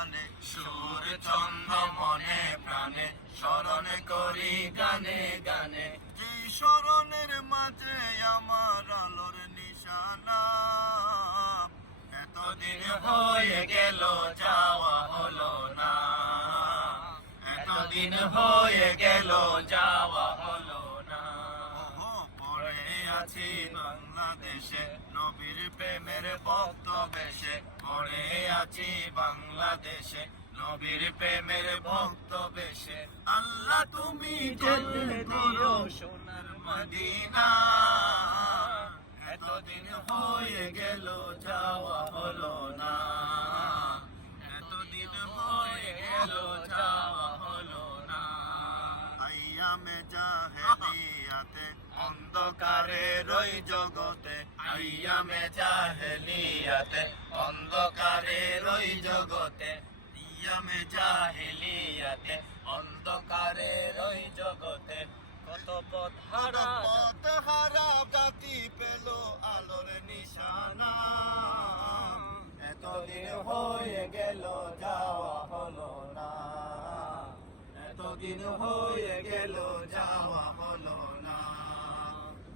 গানে, সুর ছন্দ মনে প্রাণে স্মরণ করি গানে গানে। যে স্মরণের মাঝে আমার আলোর নিশানা, এতদিন হয়ে গেল যাওয়া হলো না, এতদিন হয়ে গেল যাওয়া হলো না। পড়ে আছি বাংলাদেশে নবীর প্রেমের ভক্ত বেশে, পড়ে আছি বাংলাদেশে নবীর প্রেমের ভক্ত বেশে। আল্লাহ তুমি যেতে দিও সোনার মদিনা, এতদিন হয়ে গেল যাওয়া হলো না, এতদিন হয়ে গেল যাওয়া হলো না। আইয়ামে জাহেলিয়াতে অন্ধকারে রই জগতে, আইয়ামে জাহেলিয়াতে অন্ধকারে রই জগতে, আইয়ামে জাহেলিয়াতে অন্ধকারে রই জগতে। কত পথ হারা জাতি পেল আলোর নিশানা, এতদিন হয়ে গেল যাওয়া হলো না, এতদিন হয়ে গেল যাওয়া হলো না।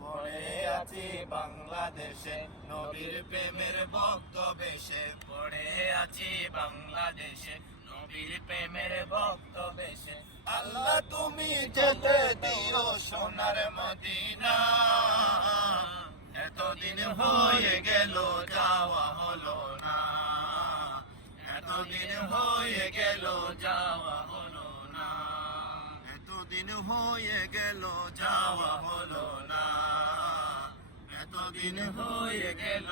পড়ে আছি বাংলাদেশে নবীর প্রেমের ভক্ত বেশে, পড়ে আছি বাংলাদেশে নবীর প্রেমের ভক্ত বেশে। আল্লাহ তুমি যেতে দিও সোনার মদিনা, এতদিন হয়ে গেল যাওয়া হলো না, এতদিন হয়ে গেল যাওয়া হলো না, এতদিন হয়ে গেল যাওয়া হলো না, এতদিন হয়ে গেল